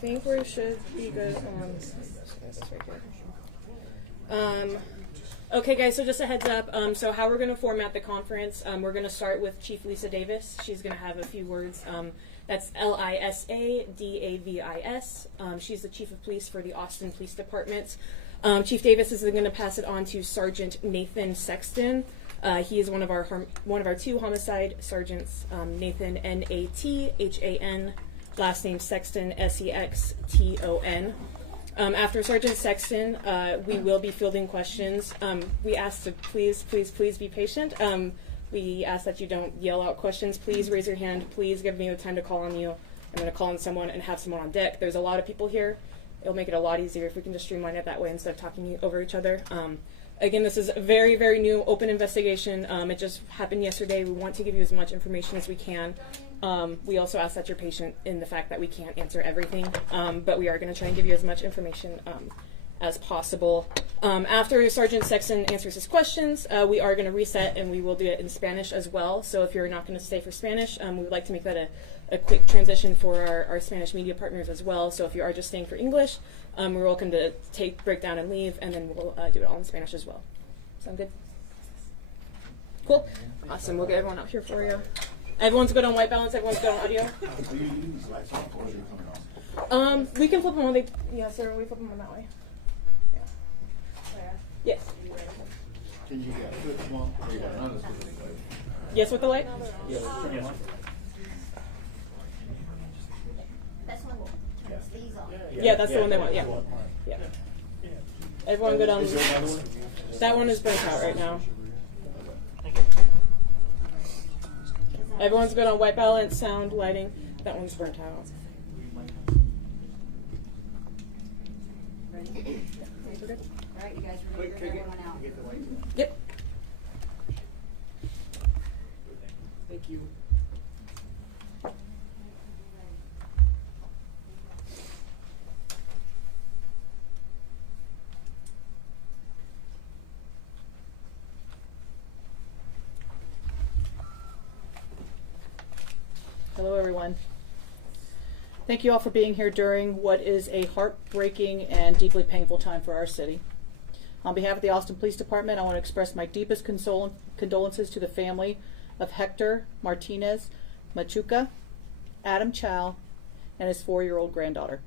think we should be good on this right here. Okay, guys, so just a heads up. So how we're going to format the conference, we're going to start with Chief Lisa Davis. She's going to have a few words. That's Lisa Davis. She's the Chief of Police for the Austin Police Department. Chief Davis is going to pass it on to Sergeant Nathan Sexton. He is one of our two homicide sergeants, Nathan Nathan, last name Sexton Sexton. After Sergeant Sexton, we will be fielding questions. We ask to please be patient. We ask that you don't yell out questions. Please raise your hand. Please give me the time to call on you. I'm going to call on someone and have someone on deck. There's a lot of people here. It'll make it a lot easier if we can just streamline it that way instead of talking over each other. Again, this is a very, very new open investigation. It just happened yesterday. We want to give you as much information as we can. We also ask that you're patient in the fact that we can't answer everything, but we are going to try and give you as much information as possible. After Sergeant Sexton answers his questions, we are going to reset, and we will do it in Spanish as well. So if you're not going to stay for Spanish, we would like to make that a quick transition for our Spanish media partners as well. So if you are just staying for English, we're welcome to break down and leave, and then we'll do it all in Spanish as well. Sound good? Cool. Awesome. We'll get everyone out here for you. Everyone's good on white balance. Everyone's good on audio. We can flip them on. Yeah, sir. We flip them on that way. Yeah. Yes. Can you flip them on? Yes, with the light. Yes. That's one we'll turn these on. Yeah, that's the one they want. Yeah. Yeah. Everyone good on. That one is burnt out right now. Everyone's good on white balance, sound, lighting. That one's burnt out. Ready? All right, you guys ready to bring everyone out? Yep. Thank you. Hello, everyone. Thank you all for being here during what is a heartbreaking and deeply painful time for our city. On behalf of the Austin Police Department, I want to express my deepest condolences to the family of Hector Martinez Machuca, Adam Chow, and his 4-year-old granddaughter.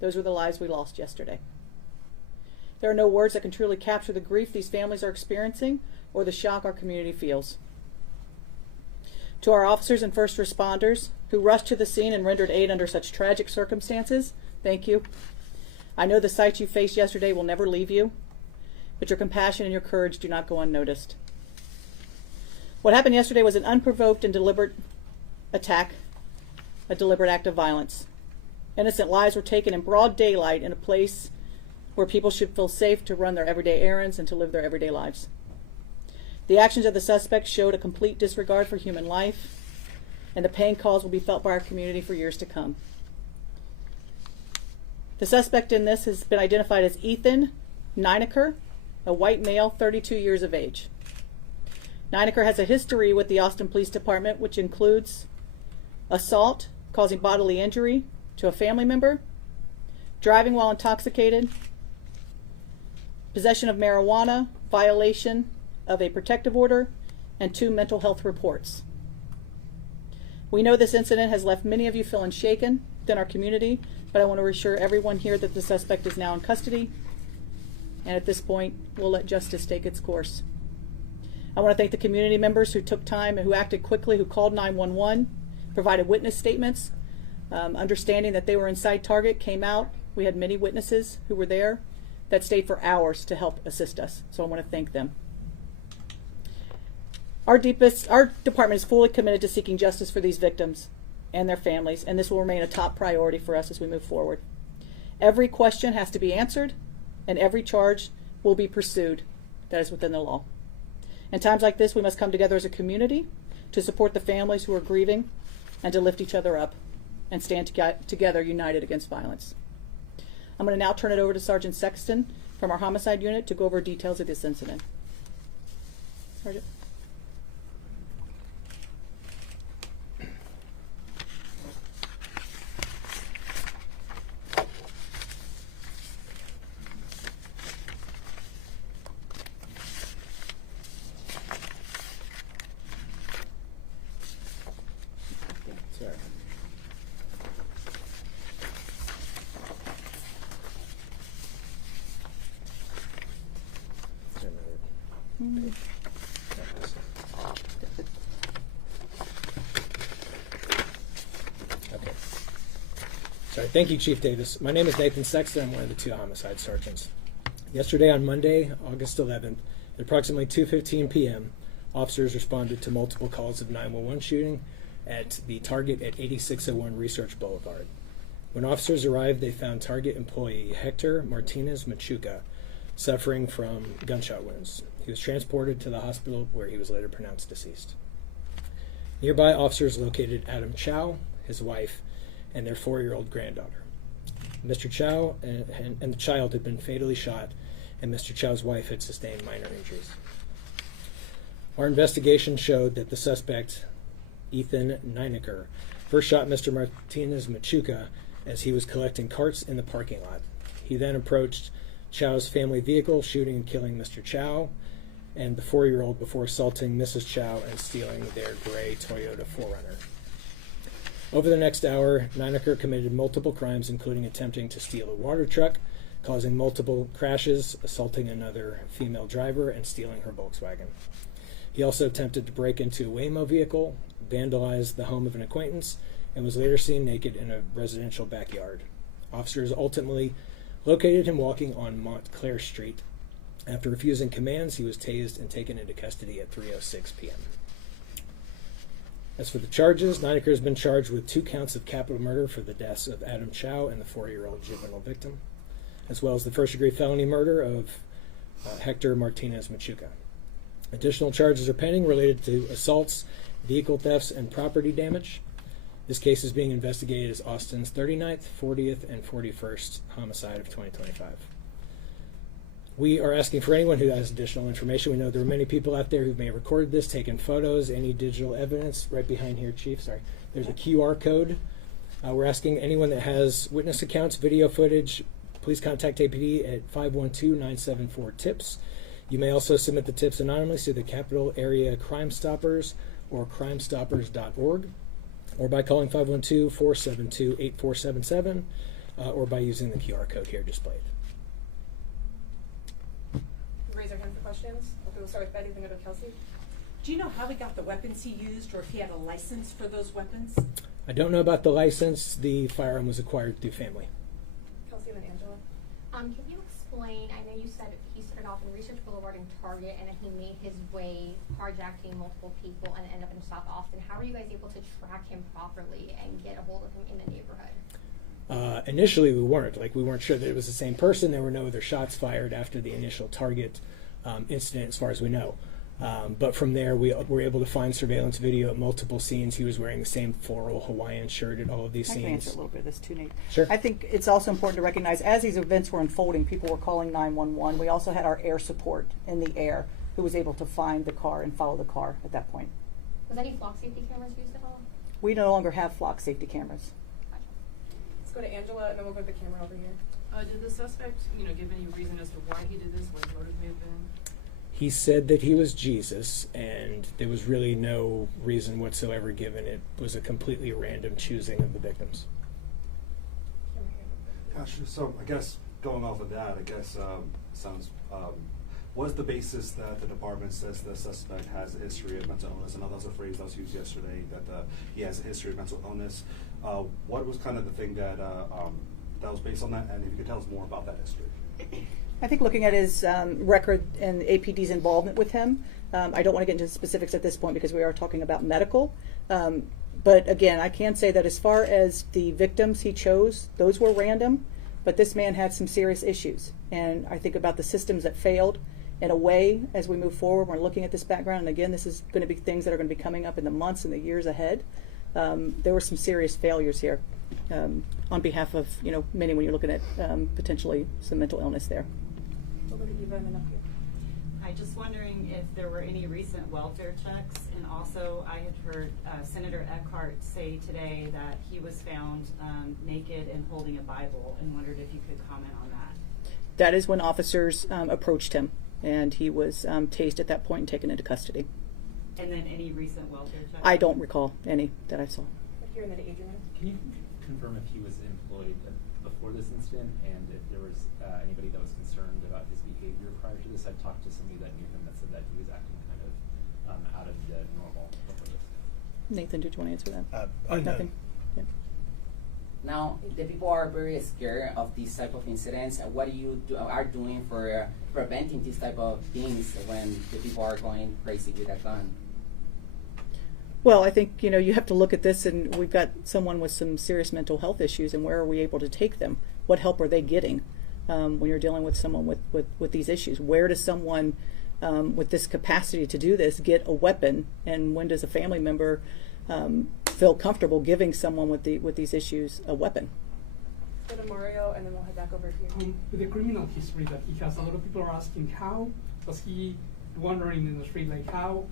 Those were the lives we lost yesterday. There are no words that can truly capture the grief these families are experiencing or the shock our community feels. To our officers and first responders who rushed to the scene and rendered aid under such tragic circumstances, thank you. I know the sights you faced yesterday will never leave you, but your compassion and your courage do not go unnoticed. What happened yesterday was an unprovoked and deliberate attack, a deliberate act of violence. Innocent lives were taken in broad daylight in a place where people should feel safe to run their everyday errands and to live their everyday lives. The actions of the suspect showed a complete disregard for human life, and the pain caused will be felt by our community for years to come. The suspect in this has been identified as Ethan Nieneker, a white male, 32 years of age. Nieneker has a history with the Austin Police Department, which includes assault causing bodily injury to a family member, driving while intoxicated, possession of marijuana, violation of a protective order, and 2 mental health reports. We know this incident has left many of you feeling shaken within our community, but I want to reassure everyone here that the suspect is now in custody, and at this point, we'll let justice take its course. I want to thank the community members who took time and who acted quickly, who called 911, provided witness statements, understanding that they were inside target, came out. We had many witnesses who were there that stayed for hours to help assist us, so I want to thank them. Our department is fully committed to seeking justice for these victims and their families, and this will remain a top priority for us as we move forward. Every question has to be answered, and every charge will be pursued that is within the law. In times like this, we must come together as a community to support the families who are grieving and to lift each other up and stand together united against violence. I'm going to now turn it over to Sergeant Sexton from our homicide unit to go over details of this incident. Sergeant. Sorry, thank you, Chief Davis. My name is Nathan Sexton. I'm one of the 2 homicide sergeants. Yesterday on Monday, August 11th, at approximately 2:15 p.m., officers responded to multiple calls of 911 shooting at the target at 8601 Research Boulevard. When officers arrived, they found target employee Hector Martinez Machuca suffering from gunshot wounds. He was transported to the hospital where he was later pronounced deceased. Nearby, officers located Adam Chow, his wife, and their 4-year-old granddaughter. Mr. Chow and the child had been fatally shot, and Mr. Chow's wife had sustained minor injuries. Our investigation showed that the suspect, Ethan Nieneker, first shot Mr. Martinez Machuca as he was collecting carts in the parking lot. He then approached Chow's family vehicle, shooting and killing Mr. Chow and the 4-year-old before assaulting Mrs. Chow and stealing their gray Toyota 4Runner. Over the next hour, Nieneker committed multiple crimes, including attempting to steal a water truck, causing multiple crashes, assaulting another female driver, and stealing her Volkswagen. He also attempted to break into a Waymo vehicle, vandalized the home of an acquaintance, and was later seen naked in a residential backyard. Officers ultimately located him walking on Montclair Street. After refusing commands, he was tased and taken into custody at 3:06 p.m. As for the charges, Nieneker has been charged with 2 counts of capital murder for the deaths of Adam Chow and the 4-year-old juvenile victim, as well as the first-degree felony murder of Hector Martinez Machuca. Additional charges are pending related to assaults, vehicle thefts, and property damage. This case is being investigated as Austin's 39th, 40th, and 41st homicide of 2025. We are asking for anyone who has additional information. We know there are many people out there who may have recorded this, taken photos, any digital evidence. Right behind here, Chief, sorry. There's a QR code. We're asking anyone that has witness accounts, video footage, please contact APD at 512-974-TIPS. You may also submit the tips anonymously to the Capital Area Crime Stoppers or crimestoppers.org, or by calling 512-472-8477, or by using the QR code here displayed. Raise your hand for questions. Okay, we'll start with Betty, then go to Kelsey. Do you know how he got the weapons he used, or if he had a license for those weapons? I don't know about the license. The firearm was acquired through family. Kelsey, then Angela. Can you explain, I know you said he started off in Research Boulevard and Target, and then he made his way carjacking multiple people and ended up in South Austin. How were you guys able to track him properly and get a hold of him in the neighborhood? Initially, we weren't. We weren't sure that it was the same person. There were no other shots fired after the initial Target incident, as far as we know. But from there, we were able to find surveillance video at multiple scenes. He was wearing the same floral Hawaiian shirt at all of these I scenes. can answer a little bit of this too, Nate. Sure. I think it's also important to recognize as these events were unfolding, people were calling 911. We also had our air support in the air who was able to find the car and follow the car at that point. Was any flock safety cameras used at all? We no longer have flock safety cameras. Let's go to Angela, and then we'll go to the camera over here. Did the suspect, give any reason as to why he did this, what his motive may have been? He said that he was Jesus, and there was really no reason whatsoever given. It was a completely random choosing of the victims. Gosh, so I guess going off of that, sounds, what is the basis that the department says the suspect has a history of mental illness? I know that was a phrase that was used yesterday, that he has a history of mental illness. What was kind of the thing that was based on that? And if you could tell us more about that history. I think looking at his record and APD's involvement with him, I don't want to get into specifics at this point because we are talking about medical. But again, I can say that as far as the victims he chose, those were random, but this man had some serious issues. And I think about the systems that failed. In a way, as we move forward, we're looking at this background, and again, this is going to be things that are going to be coming up in the months and the years ahead. There were some serious failures here on behalf of, many when you're looking at potentially some mental illness there. We'll go to Eva and then up here. I'm just wondering if there were any recent welfare checks, and also I had heard Senator Eckhart say today that he was found naked and holding a Bible, and wondered if you could comment on that. That is when officers approached him, and he was tased at that point and taken into custody. And then any recent welfare checks? I don't recall any that I saw. Up here and then to Adrian. Can you confirm if he was employed before this incident, and if there was anybody that was concerned about his behavior prior to this? I've talked to somebody that knew him that said that he was acting kind of out of the normal before this. Nathan, did you want to answer that? No. Nothing? Yeah. Now, the people are very scared of these type of incidents. What you are doing for preventing these type of things when the people are going crazy with a gun? Well, I think, you have to look at this, and we've got someone with some serious mental health issues, and where are we able to take them? What help are they getting when you're dealing with someone with these issues? Where does someone with this capacity to do this get a weapon, and when does a family member feel comfortable giving someone with these issues a weapon? Go to Mario, and then we'll head back over here. With the criminal history that he has, a lot of people are asking how was he wandering in the street, like how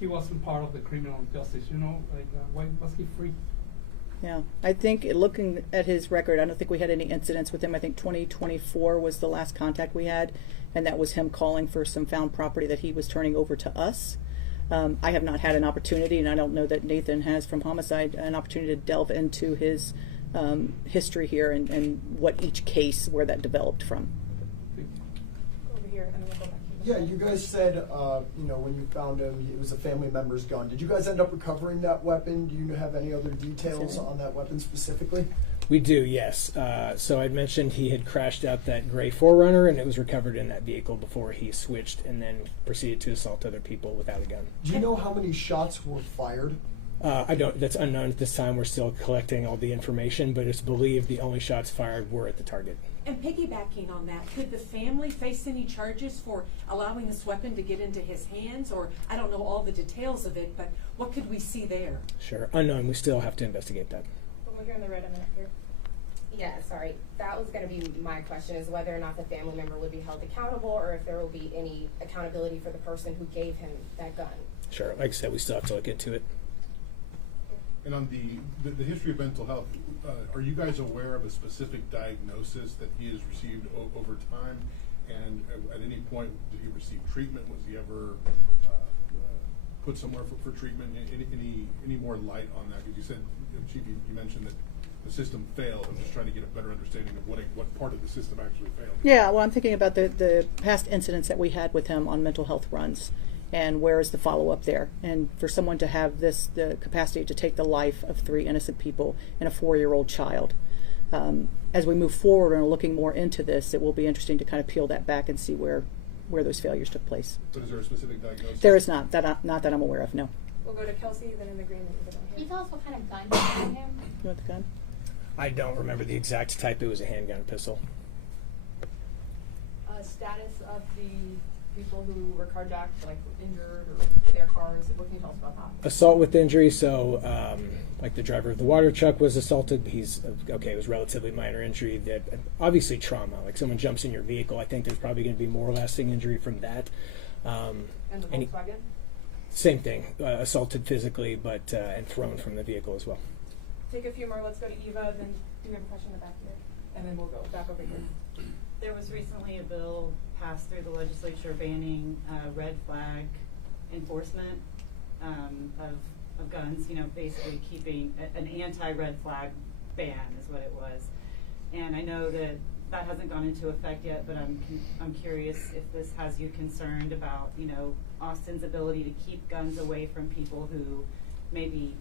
he wasn't part of the criminal justice, why was he free? Yeah, I think looking at his record, I don't think we had any incidents with him. I think 2024 was the last contact we had, and that was him calling for some found property that he was turning over to us. I have not had an opportunity, and I don't know that Nathan has from Homicide, an opportunity to delve into his history here and what each case, where that developed from. Go over here, and then we'll go back. Yeah, you guys said, when you found him, it was a family member's gun. Did you guys end up recovering that weapon? Do you have any other details on that weapon specifically? We do, yes. So I'd mentioned he had crashed out that gray 4Runner, and it was recovered in that vehicle before he switched and then proceeded to assault other people without a gun. Do you know how many shots were fired? I don't. That's unknown at this time. We're still collecting all the information, but it's believed the only shots fired were at the target. And piggybacking on that, could the family face any charges for allowing this weapon to get into his hands? Or, I don't know all the details of it, but what could we see there? Sure. Unknown. We still have to investigate that. Over here in the red, a minute here. Yeah, sorry. That was going to be my question, is whether or not the family member would be held accountable, or if there will be any accountability for the person who gave him that gun. Sure. Like I said, we still have to look into it. And on the history of mental health, are you guys aware of a specific diagnosis that he has received over time? And at any point, did he receive treatment? Was he ever put somewhere for treatment? Any more light on that? Because you said, Chief, you mentioned that the system failed. I'm just trying to get a better understanding of what part of the system actually failed. Yeah, well, I'm thinking about the past incidents that we had with him on mental health runs. And where is the follow-up there? And for someone to have the capacity to take the life of 3 innocent people and a 4-year-old child. As we move forward and are looking more into this, it will be interesting to kind of peel that back and see where those failures took place. But is there a specific diagnosis? There is not that I'm aware of, no. We'll go to Kelsey, then in the green, then we'll go down Can here. you tell us what kind of gun you gave him? You want the gun? I don't remember the exact type. It was a handgun pistol. Status of the people who were carjacked, like injured or their cars. What can you tell us about that? Assault with injury. So, like the driver of the water truck was assaulted. He's okay. It was relatively minor injury. That obviously trauma. Like someone jumps in your vehicle. I think there's probably going to be more lasting injury from that. And the Volkswagen? Same thing. Assaulted physically, but and thrown from the vehicle as well. Take a few more. Let's go to Eva, then do we have a question in the back here? And then we'll go back over here. There was recently a bill passed through the legislature banning red flag enforcement of guns, basically keeping an anti-red flag ban is what it was. And I know that hasn't gone into effect yet, but I'm curious if this has you concerned about, Austin's ability to keep guns away from people who maybe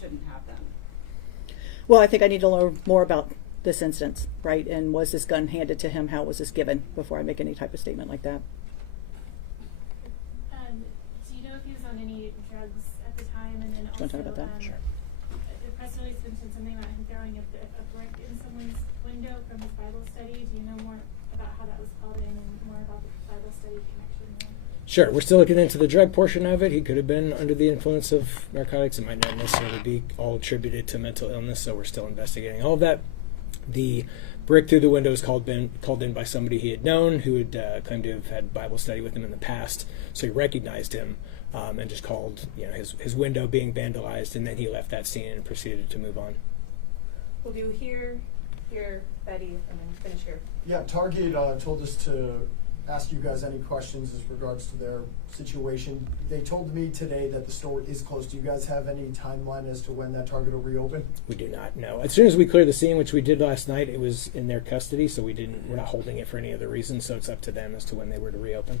shouldn't have them. Well, I think I need to learn more about this instance, right? And was this gun handed to him? How was this given before I make any type of statement like that? Do you know if he was on any drugs at the time? And then Do you want to talk about that? Sure. The press release mentioned something about him throwing a brick in someone's window from his Bible study. Do you know more about how that was called in and more about the Bible study connection there? Sure. We're still looking into the drug portion of it. He could have been under the influence of narcotics. It might not necessarily be all attributed to mental illness, so we're still investigating all of that. The brick through the window was called in by somebody he had known who had claimed to have had Bible study with him in the past. So he recognized him and just called his window being vandalized, and then he left that scene and proceeded to move on. We'll do here, Betty, and then finish here. Yeah, Target told us to ask you guys any questions as regards to their situation. They told me today that the store is closed. Do you guys have any timeline as to when that Target will reopen? We do not know. As soon as we clear the scene, which we did last night, it was in their custody, so we're not holding it for any other reason, so it's up to them as to when they were to reopen.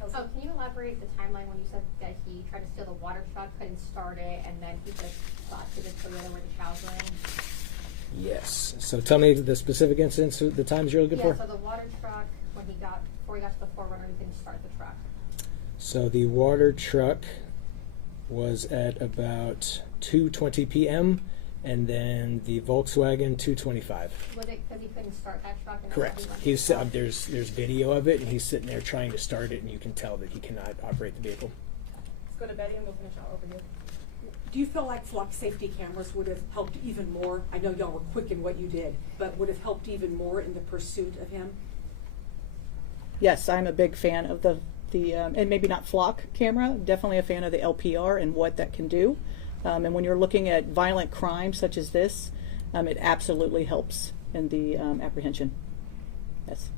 Oh, can you elaborate the timeline when you said that he tried to steal the water truck, couldn't start it, and then he just got to the Toyota where the Chows were in? Yes. So tell me the specific incidents, the times you're looking Yeah, for. so the water truck, before he got to the forerunner, he didn't start the truck. So the water truck was at about 2:20 p.m. and then the Volkswagen 2:25. Was it because he couldn't start that truck? And Correct. He's there's video of it, and he's sitting there trying to start it, and you can tell that he cannot operate the vehicle. Let's go to Betty and we'll finish out over here. Do you feel like flock safety cameras would have helped even more? I know y'all were quick in what you did, but would have helped even more in the pursuit of him? Yes, I'm a big fan of the and maybe not flock camera, definitely a fan of the LPR and what that can do. And when you're looking at violent crime such as this, it absolutely helps in the apprehension. Yes.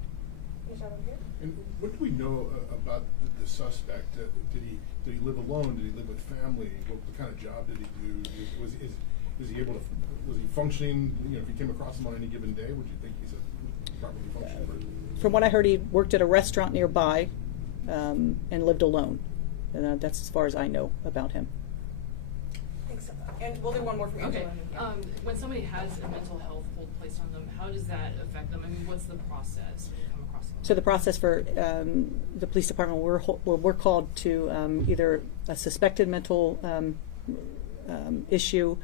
And what do we know about the suspect? Did he live alone? Did he live with family? What kind of job did he do? Was he functioning? You know, if you came across him on any given day, would you think he's a properly functioning person? From what I heard, he worked at a restaurant nearby and lived alone. And that's as far as I know about him. Thanks. And we'll do one more from Okay. Angela. When somebody has a mental health hold placed on them, how does that affect them? I mean, what's the process when you come across them? So the process for the police department, we're called to either a suspected mental issue.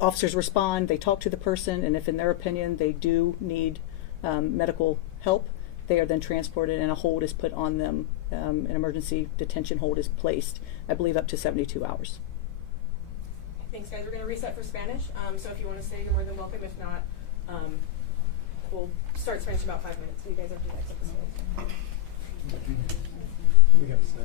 Officers respond, they talk to the person, and if in their opinion they do need medical help, they are then transported and a hold is put on them. An emergency detention hold is placed, I believe up to 72 hours. Thanks, guys. We're going to reset for Spanish. So if you want to stay, you're more than welcome. If not, we'll start Spanish in about 5 minutes. So you guys have to do that. We have to stay.